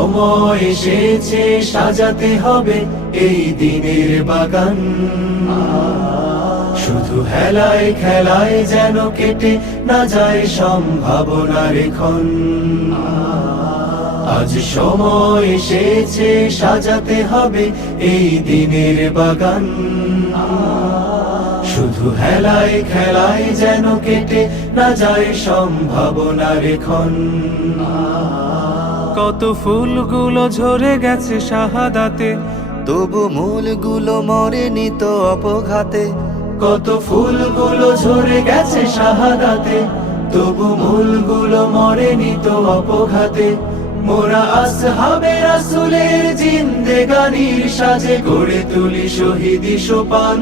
সময় এসেছে সাজাতে হবে এই দিনের বাগান। শুধু হেলায় খেলায় যেন কেটে না যায় সম্ভাবনার ক্ষণ। আজ সময় এসেছে সাজাতে হবে এই দিনের বাগান। শুধু হেলায় খেলায় যেন কেটে না যায় সম্ভাবনার ক্ষণ। কত ফুলগুলো ঝরে গেছে শাহাদাতে, তবু মূলগুলো মরেনি তো অপঘাতে। কত ফুলগুলো ঝরে গেছে শাহাদাতে, তবু মূলগুলো মরেনি তো অপঘাতে। মোরা আসহাবে রাসূলের জিন্দেগানির সাজে গড়ে তুলি শহীদি সোপান,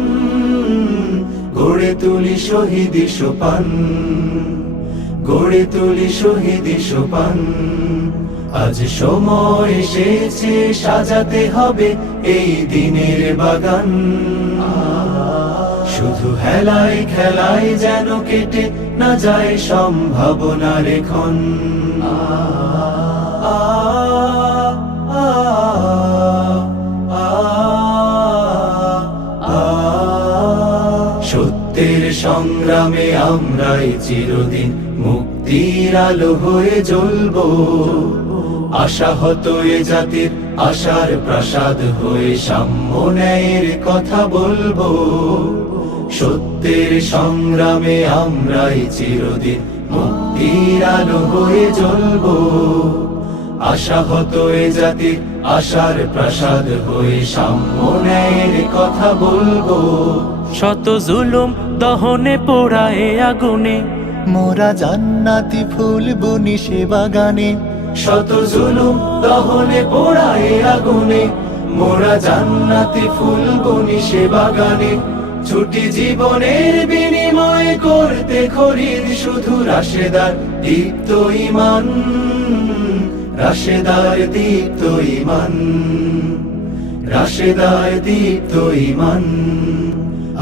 গড়ে তুলি শহীদি সোপান, গড়ে তুলি শহীদি সোপান। আজ সময় এসেছে সাজাতে হবে এই দিনের বাগান। শুধু হেলায় খেলায় যেন কেটে না যায় সম্ভাবনার ক্ষণ। সত্যের সংগ্রামে আমরাই চিরদিন মুক্তির আলো হয়ে জ্বলবো। আশাহত এ জাতির আশার প্রাসাদ হয়ে সাম্য ন্যায়ের কথা বলবো। সত্যের সংগ্রামে আমরাই চিরদিন মুক্তির আলো হয়ে জ্বলবো। আশাহত এ জাতির আশার প্রাসাদ হয়ে সাম্য ন্যায়ের কথা বলবো। শত জুলুম দহনে পোড়ায় আগুনে, মোরা জান্নাতি ফুল বুনি সে বাগানে। শত জুলুম দহনে পোড়ায় আগুনে, মোরা জান্নাতি ফুল বুনি সে বাগানে। ছুটি জীবনের বিনিময় করতে খরিদ শুধু রাশেদার দীপ্ত ঈমান, রাশেদার দীপ্ত ঈমান, রাশেদার দীপ্ত ঈমান।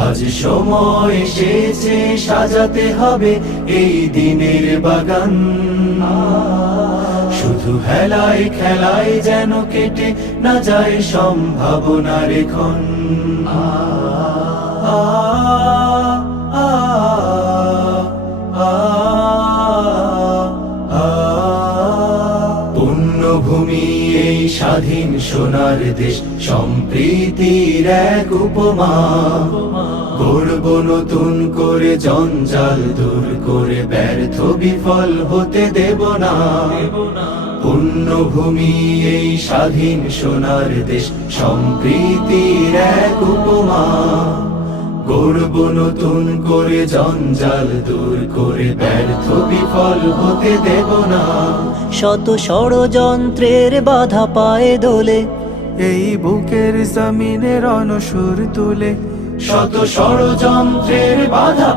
আজ সময় এসেছে সাজাতে হবে এই দিনের বাগান। শুধু হেলায় খেলায় যেন কেটে না যায় সম্ভাবনার ক্ষণ। পুণ্যভূমি এই স্বাধীন সোনার দেশ, সম্প্রীতির এক উপমা। গড়ব নতুন করে জঞ্জাল দূর করে, ব্যর্থ বিফল হতে দেব না। পুণ্যভূমি এই স্বাধীন সোনার দেশ, সম্প্রীতির এক উপমা। গড়ব নতুন করে জঞ্জাল দূর করে, ব্যর্থ বিফল হতে দেব না। শত ষড়যন্ত্রের বাধা পায়ে দোলে, এই বুকের জমিনের অনসুর তুলে। শত ষড়যন্ত্রের বাধা